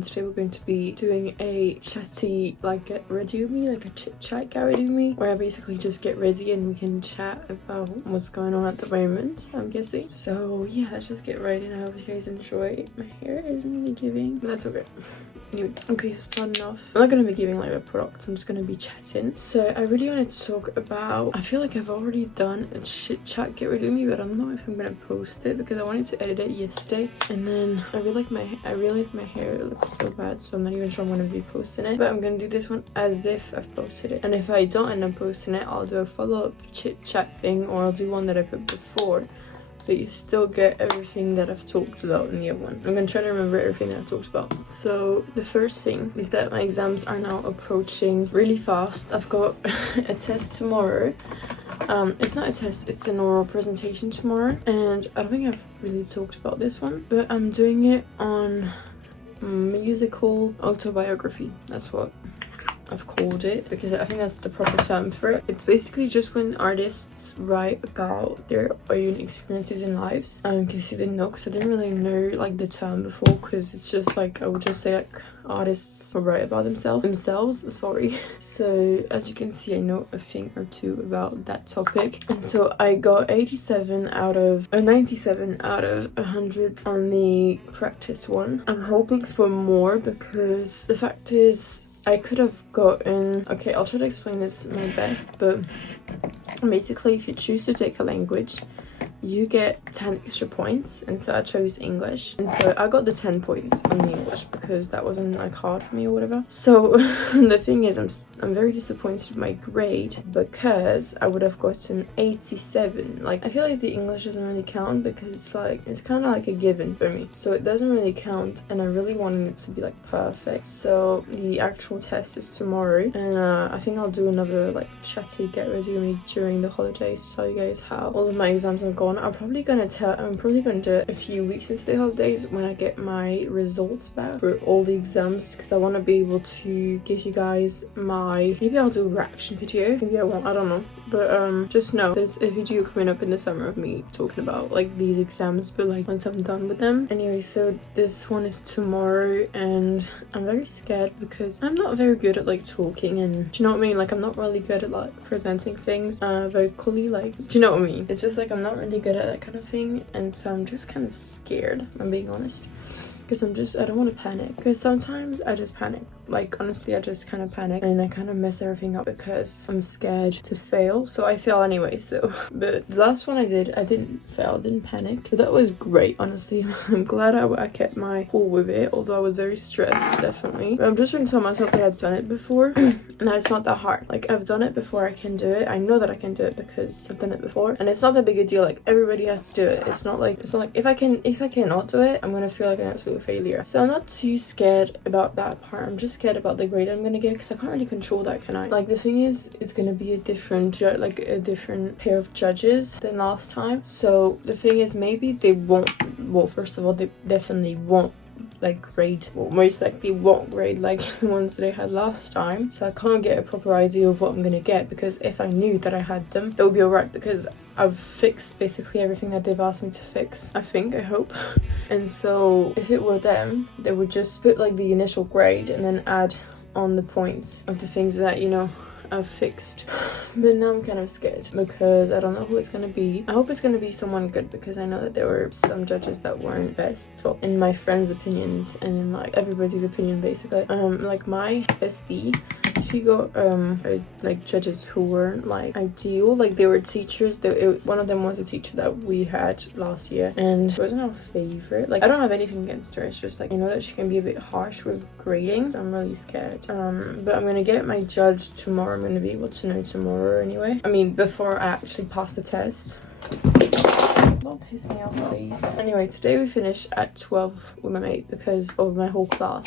and today we're going to be doing a chatty, like, get ready with me, like a chit chat get ready with me, where I basically just get ready and we can chat about what's going on at the moment, I'm guessing. So yeah, let's just get ready and I hope you guys enjoy. My hair isn't really giving, but that's okay. Anyway, okay, so starting off, I'm not going to be giving like a product, I'm just going to be chatting. So I really wanted to talk about, I feel like I've already done a chit chat get ready with me, but I don't know if I'm going to post it because I wanted to edit it yesterday and then I realized my hair looks so bad, so I'm not even sure I'm going to be posting it. But I'm going to do this one as if I've posted it, and if I don't end up posting it, I'll do a follow-up chit chat thing, or I'll do one that I put before, so you still get everything that I've talked about in the other one. I'm gonna try to remember everything that I've talked about. So the first thing is that my exams are now approaching really fast. I've got a test tomorrow. It's not a test, it's an oral presentation tomorrow, and I don't think I've really talked about this one, but I'm doing it on musical autobiography. That's what I've called it, because I think that's the proper term for it. It's basically just when artists write about their own experiences in lives. In case you didn't know, because I didn't really know like the term before, because it's just like, I would just say like artists will write about themselves, sorry. So as you can see, I know a thing or two about that topic, and so I got 97 out of 100 on the practice one. I'm hoping for more, because the fact is I could have gotten, okay, I'll try to explain this my best, but basically if you choose to take a language, you get 10 extra points, and so I chose English, and so I got the 10 points on the English because that wasn't like hard for me or whatever. So the thing is, I'm very disappointed with my grade, because I would have gotten 87. Like, I feel like the English doesn't really count because it's like, it's kind of like a given for me, so it doesn't really count, and I really wanted it to be like perfect. So the actual test is tomorrow, and I think I'll do another like chatty get ready with me during the holidays to tell you guys how all of my exams have gone. I'm probably gonna do it a few weeks into the holidays when I get my results back for all the exams, because I want to be able to give you guys my, maybe I'll do a reaction video, maybe I won't, I don't know, but just know there's a video coming up in the summer of me talking about like these exams, but like once I'm done with them. Anyway, so this one is tomorrow, and I'm very scared because I'm not very good at like talking, and do you know what I mean, like I'm not really good at like presenting things vocally, like, do you know what I mean? It's just like I'm not really good at that kind of thing, and so I'm just kind of scared, I'm being honest, because I don't want to panic, because sometimes I just panic, like honestly I just kind of panic and I kind of mess everything up because I'm scared to fail. So I fail anyway, so but the last one I didn't fail, I didn't panic, so that was great, honestly. I'm glad I kept my cool with it, although I was very stressed, definitely. But I'm just trying to tell myself that I've done it before and that it's not that hard. Like, I've done it before, I can do it, I know that I can do it because I've done it before, and it's not that big a deal. Like, everybody has to do it. It's not like if I cannot do it, I'm gonna feel like an absolute failure. So I'm not too scared about that part. I'm just scared about the grade I'm gonna get, because I can't really control that, can I? Like, the thing is, it's gonna be a different pair of judges than last time. So the thing is, maybe they won't, well, first of all, they definitely won't like grade, well, most likely won't grade like the ones that I had last time, so I can't get a proper idea of what I'm gonna get, because if I knew that I had them, it would be alright, because I've fixed basically everything that they've asked me to fix, I think, I hope. And so if it were them, they would just put like the initial grade and then add on the points of the things that, you know, I've fixed. But now I'm kind of scared because I don't know who it's gonna be. I hope it's gonna be someone good, because I know that there were some judges that weren't best, well, in my friends' opinions and in like everybody's opinion, basically. Like my bestie, she got like judges who weren't like ideal. Like, they were teachers, one of them was a teacher that we had last year, and she wasn't our favorite. Like, I don't have anything against her, it's just like, you know, that she can be a bit harsh with grading. I'm really scared. But I'm gonna get my judge tomorrow. I'm gonna be able to know tomorrow anyway. I mean, before I actually pass the test. Don't piss me off, please. Anyway, today we finish at 12 with my mate, because of my whole class,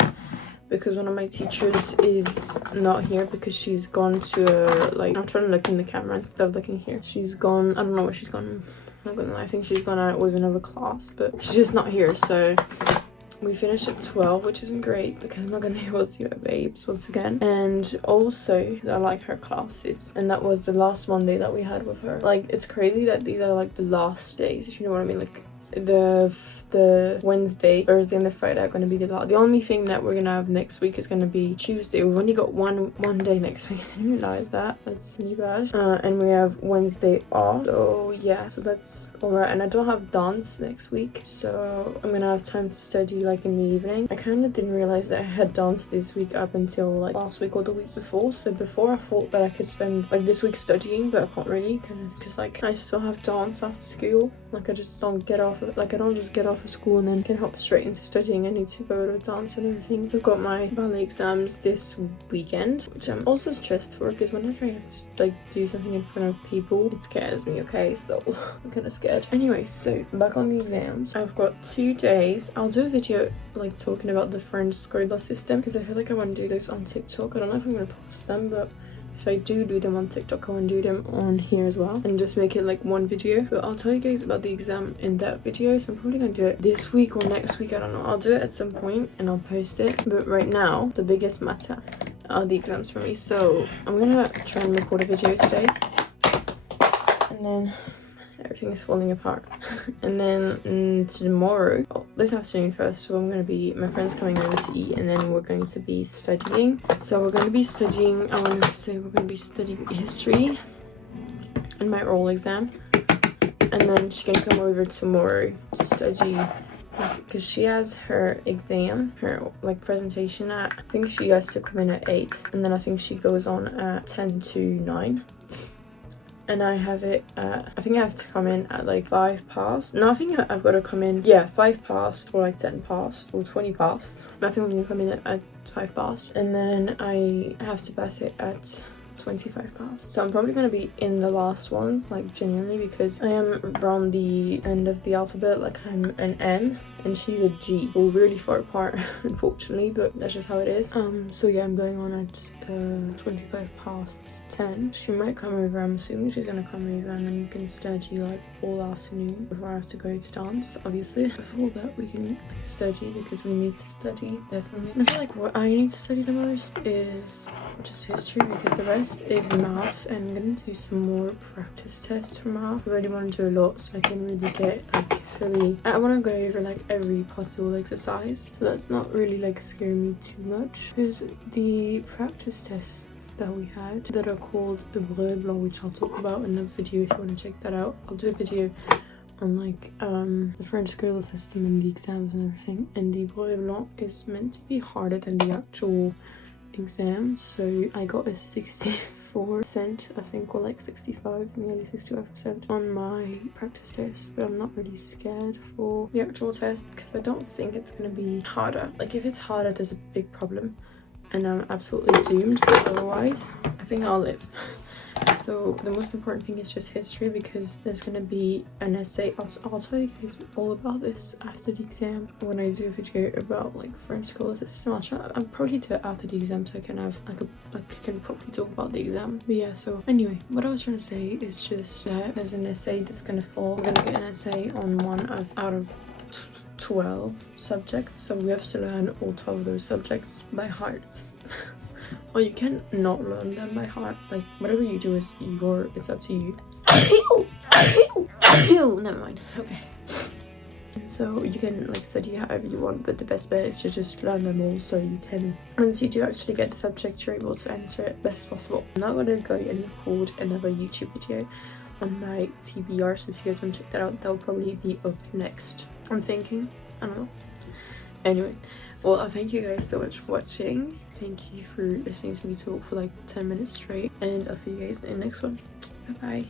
because one of my teachers is not here, because she's gone to like, I'm trying to look in the camera instead of looking here. She's gone, I don't know where she's gone, I'm not gonna lie, I think she's gone out with another class, but she's just not here. So we finished at 12, which isn't great because I'm not gonna be able to see my babes once again. And also, I like her classes, and that was the last Monday that we had with her. Like, it's crazy that these are like the last days, if you know what I mean. Like, the the Wednesday, Thursday and the Friday are going to be the last. The only thing that we're going to have next week is going to be Tuesday. We've only got one day next week. I didn't realize that. That's pretty bad. And we have Wednesday off. So yeah, so that's alright. And I don't have dance next week, so I'm gonna have time to study like in the evening. I kind of didn't realize that I had dance this week up until like last week or the week before. So before I thought that I could spend like this week studying, but I can't really, because like I still have dance after school. Like I just don't get off of, like I don't just get off of school and then can hop straight into studying. I need to go to dance and everything. So I've got my ballet exams this weekend, which I'm also stressed for, because whenever I have to like do something in front of people, it scares me. Okay, so I'm kind of scared. Anyway, so back on the exams. I've got 2 days. I'll do a video like talking about the French school system, because I feel like I want to do those on TikTok. I don't know if I'm gonna post them, but if I do them on TikTok, I want to do them on here as well and just make it like one video. But I'll tell you guys about the exam in that video, so I'm probably gonna do it this week or next week. I don't know. I'll do it at some point and I'll post it. But right now, the biggest matter are the exams for me. So I'm gonna try and record a video today, and then everything is falling apart. And then tomorrow, this afternoon first, so my friend's coming over to eat, and then we're going to be studying. So we're going to be studying, I want to say we're going to be studying history and my oral exam. And then she can come over tomorrow to study, because she has her exam, her like presentation at, I think she has to come in at 8, and then I think she goes on at 10 to 9. And I have it at, I think I have to come in at like 5 past. No, I think I've got to come in, yeah, 5 past or like 10 past or 20 past. I think I'm going to come in at 5 past. And then I have to pass it at 25 past. So I'm probably going to be in the last ones, like genuinely, because I am around the end of the alphabet. Like I'm an N and she's a G. We're really far apart, unfortunately, but that's just how it is. So yeah, I'm going on at 25 past 10. She might come over. I'm assuming she's gonna come over, and then we can study like all afternoon before I have to go to dance, obviously. Before that, we can study, because we need to study, definitely. And I feel like what I need to study the most is just history, because the rest is math, and I'm gonna do some more practice tests for math. I really want to do a lot, so I can really get like fully, I want to go over like every possible exercise, so that's not really like scaring me too much. Because the practice tests that we had that are called ep2, which I'll talk about in a video if you want to check that out. I'll do a video on like the French school system and the exams and everything, and the ep2 is meant to be harder than the actual exam. So I got a 64%, I think, or like 65, nearly 65% on my practice test, but I'm not really scared for the actual test, because I don't think it's gonna be harder. Like if it's harder, there's a big problem and I'm absolutely doomed, but otherwise I think I'll live. So the most important thing is just history, because there's gonna be an essay. I'll tell you guys all about this after the exam, when I do a video about like French school system. I'll probably do it after the exam, so I can have like I can probably talk about the exam. But yeah, so anyway, what I was trying to say is just that there's an essay that's gonna fall. We're gonna get an essay on out of 12 subjects, so we have to learn all 12 of those subjects by heart. Or you can not learn them by heart. Like whatever you do is it's up to you. Never mind. Okay. So you can like study however you want, but the best bet is to just learn them all, so you can, once you do actually get the subject, you're able to answer it best as possible. I'm not gonna go and record another YouTube video on my TBR, so if you guys want to check that out, that will probably be up next. I'm thinking, I don't know. Anyway, well, I thank you guys so much for watching. Thank you for listening to me talk for like 10 minutes straight, and I'll see you guys in the next one. Bye bye.